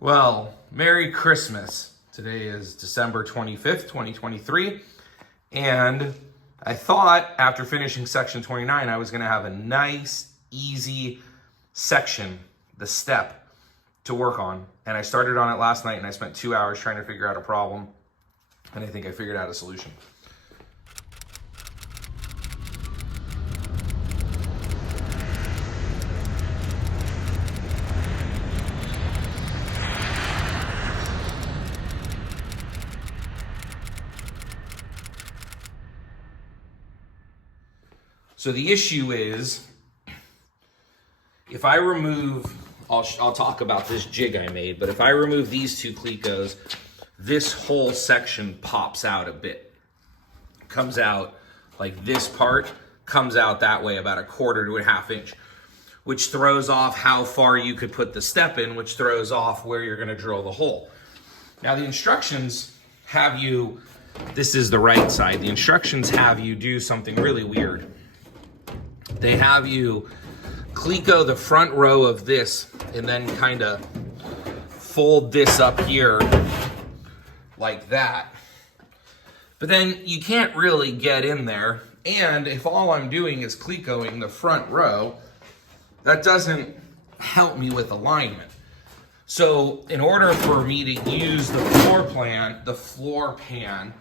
Well, Merry Christmas. Today is December 25th, 2023. And I thought after finishing section 29, I was going to have a nice, easy section, the step, to work on. And I started on it last night and I spent 2 hours trying to figure out a problem. And I think I figured out a solution. So the issue is, if I remove, I'll talk about this jig I made, but if I remove these two clecos, this whole section pops out a bit. Comes out, like this part comes out that way about 1/4 to 1/2 inch, which throws off how far you could put the step in, which throws off where you're gonna drill the hole. Now the instructions have you, this is the right side, the instructions have you do something really weird. They have you cleco the front row of this and then kind of fold this up here like that. But then you can't really get in there. And if all I'm doing is clecoing the front row, that doesn't help me with alignment. So in order for me to use the floor pan,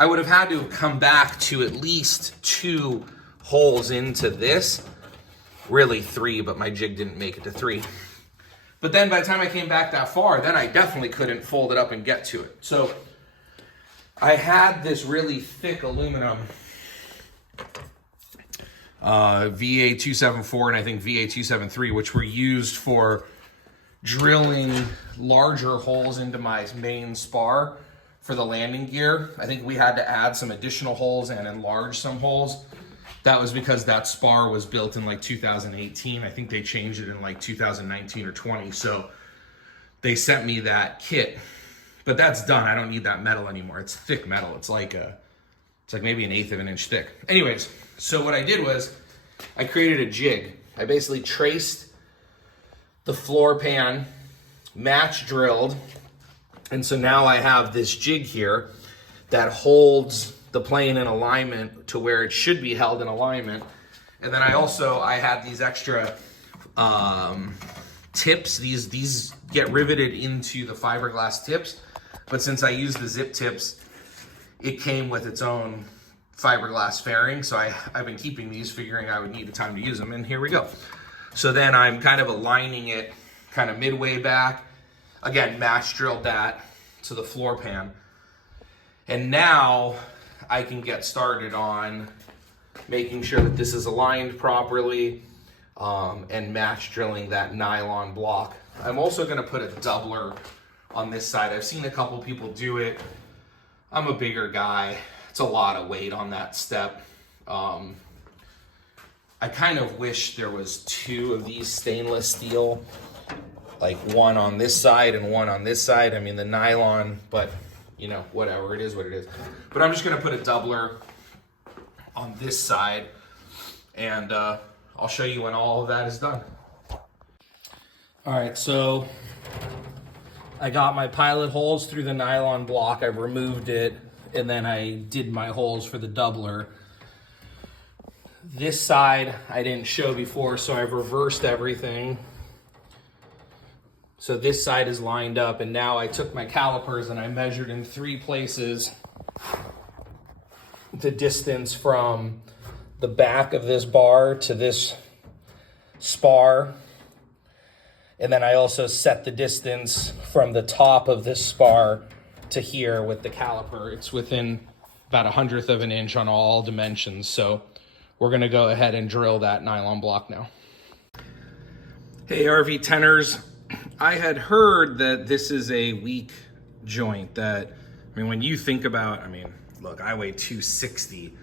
I would have had to come back to at least 2 holes into this, really 3, but my jig didn't make it to 3. But then by the time I came back that far, then I definitely couldn't fold it up and get to it. So I had this really thick aluminum VA274 and I think VA273, which were used for drilling larger holes into my main spar for the landing gear. I think we had to add some additional holes and enlarge some holes. That was because that spar was built in like 2018. I think they changed it in like 2019 or 20. So they sent me that kit, but that's done. I don't need that metal anymore. It's thick metal. It's like maybe 1/8 of an inch thick. Anyways, so what I did was I created a jig. I basically traced the floor pan, match drilled. And so now I have this jig here that holds the plane in alignment to where it should be held in alignment. And then I had these extra tips. These get riveted into the fiberglass tips, but since I used the zip tips, it came with its own fiberglass fairing. So I've been keeping these, figuring I would need the time to use them, and here we go. So then I'm kind of aligning it kind of midway back. Again, match drilled that to the floor pan. And now I can get started on making sure that this is aligned properly and match drilling that nylon block. I'm also gonna put a doubler on this side. I've seen a couple people do it. I'm a bigger guy. It's a lot of weight on that step. I kind of wish there was 2 of these stainless steel, like one on this side and one on this side. I mean, the nylon, but you know, whatever, it is what it is. But I'm just gonna put a doubler on this side, and I'll show you when all of that is done. All right, so I got my pilot holes through the nylon block. I've removed it, and then I did my holes for the doubler. This side I didn't show before, so I've reversed everything. So this side is lined up, and now I took my calipers and I measured in 3 places the distance from the back of this bar to this spar. And then I also set the distance from the top of this spar to here with the caliper. It's within about 1/100 of an inch on all dimensions. So we're gonna go ahead and drill that nylon block now. Hey RV10ers. I had heard that this is a weak joint that, I mean, when you think about, I mean, look, I weigh 260.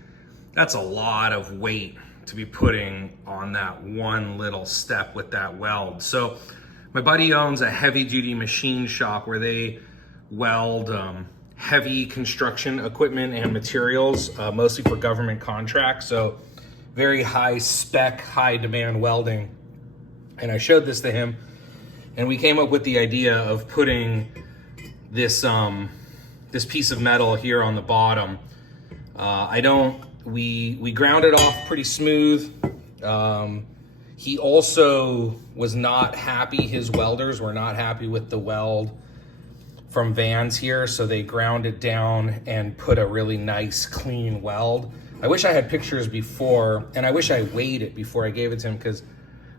That's a lot of weight to be putting on that one little step with that weld. So my buddy owns a heavy duty machine shop where they weld heavy construction equipment and materials, mostly for government contracts. So very high spec, high demand welding. And I showed this to him. And we came up with the idea of putting this this piece of metal here on the bottom. We ground it off pretty smooth. He also was not happy, his welders were not happy with the weld from Vans here, so they ground it down and put a really nice clean weld. I wish I had pictures before, and I wish I weighed it before I gave it to him, because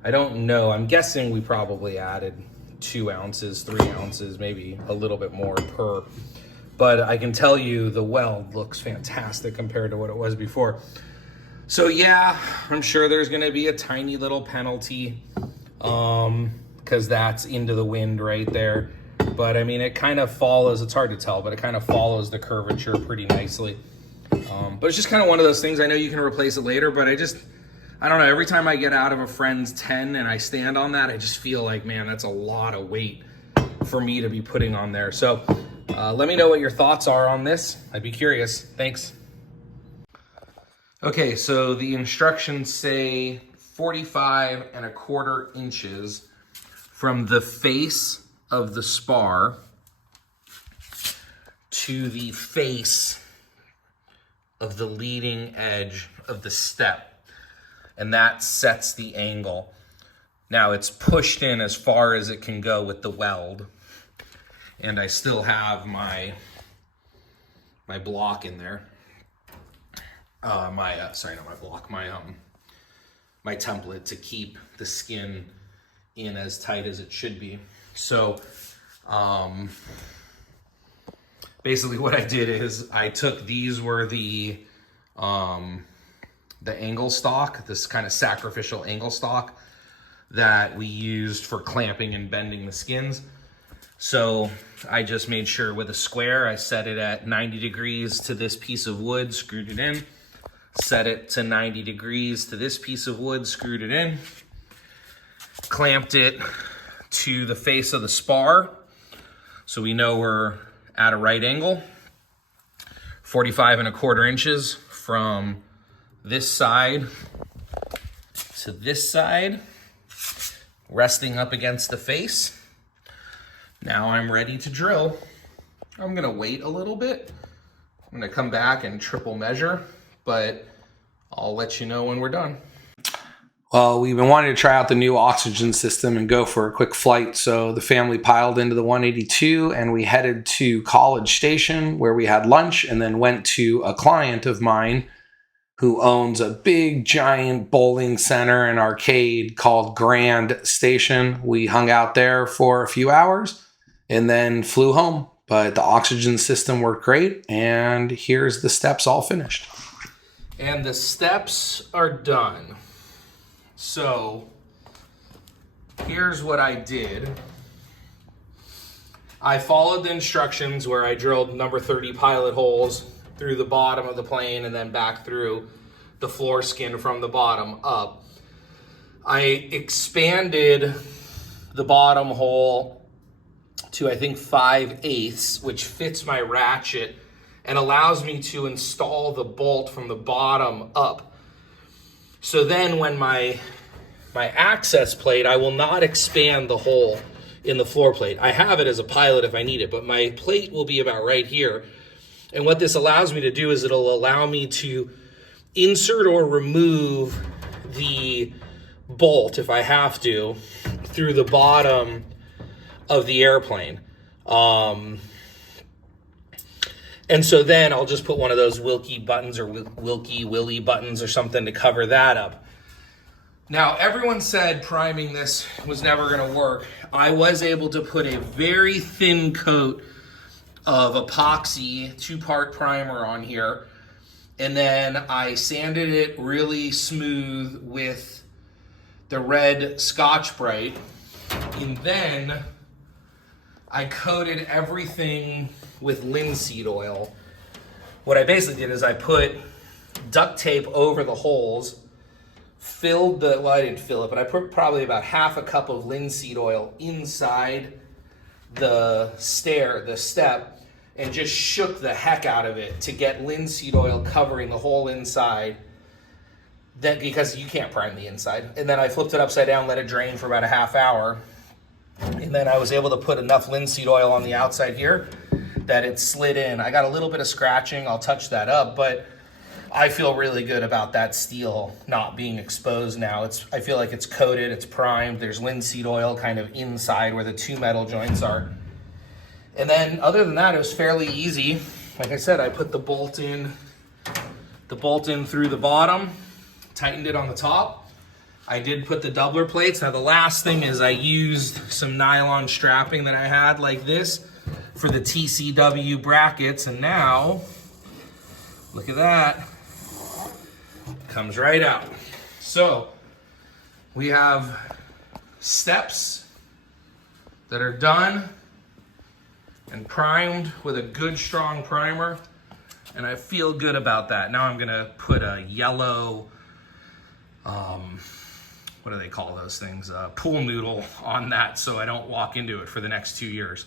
I don't know. I'm guessing we probably added 2 ounces, 3 ounces, maybe a little bit more per. But I can tell you the weld looks fantastic compared to what it was before. So yeah, I'm sure there's gonna be a tiny little penalty because that's into the wind right there. But I mean, it kind of follows, it's hard to tell, but it kind of follows the curvature pretty nicely. But it's just kind of one of those things. I know you can replace it later, but I don't know, every time I get out of a friend's 10 and I stand on that, I just feel like, man, that's a lot of weight for me to be putting on there. So let me know what your thoughts are on this. I'd be curious. Thanks. Okay, so the instructions say 45¼ inches from the face of the spar to the face of the leading edge of the step. And that sets the angle. Now it's pushed in as far as it can go with the weld. And I still have my block in there. My template to keep the skin in as tight as it should be. So basically what I did is I took, these were the angle stock, this kind of sacrificial angle stock that we used for clamping and bending the skins. So I just made sure with a square, I set it at 90 degrees to this piece of wood, screwed it in, set it to 90 degrees to this piece of wood, screwed it in, clamped it to the face of the spar, so we know we're at a right angle, 45¼ inches from this side to this side, resting up against the face. Now I'm ready to drill. I'm gonna wait a little bit. I'm gonna come back and triple measure, but I'll let you know when we're done. Well, we've been wanting to try out the new oxygen system and go for a quick flight. So the family piled into the 182 and we headed to College Station where we had lunch and then went to a client of mine who owns a big giant bowling center and arcade called Grand Station. We hung out there for a few hours and then flew home. But the oxygen system worked great, and here's the steps all finished. And the steps are done. So here's what I did. I followed the instructions where I drilled number 30 pilot holes through the bottom of the plane and then back through the floor skin from the bottom up. I expanded the bottom hole to, I think, 5/8, which fits my ratchet and allows me to install the bolt from the bottom up. So then when my access plate, I will not expand the hole in the floor plate. I have it as a pilot if I need it, but my plate will be about right here. And what this allows me to do is it'll allow me to insert or remove the bolt, if I have to, through the bottom of the airplane. And so then I'll just put one of those Wilkie buttons or Willie buttons or something to cover that up. Now, everyone said priming this was never going to work. I was able to put a very thin coat of epoxy 2-part primer on here, and then I sanded it really smooth with the red Scotch-Brite, and then I coated everything with linseed oil. What I basically did is I put duct tape over the holes, filled the, well, I didn't fill it, but I put probably about half a cup of linseed oil inside the step, and just shook the heck out of it to get linseed oil covering the whole inside. Then, because you can't prime the inside. And then I flipped it upside down, let it drain for about a half hour. And then I was able to put enough linseed oil on the outside here that it slid in. I got a little bit of scratching, I'll touch that up, but I feel really good about that steel not being exposed now. I feel like it's coated, it's primed, there's linseed oil kind of inside where the two metal joints are. And then other than that, it was fairly easy. Like I said, I put the bolt in through the bottom, tightened it on the top. I did put the doubler plates. Now the last thing is I used some nylon strapping that I had like this for the TCW brackets, and now, look at that, comes right out. So we have steps that are done and primed with a good strong primer, and I feel good about that. Now I'm gonna put a yellow, what do they call those things? Pool noodle on that so I don't walk into it for the next 2 years.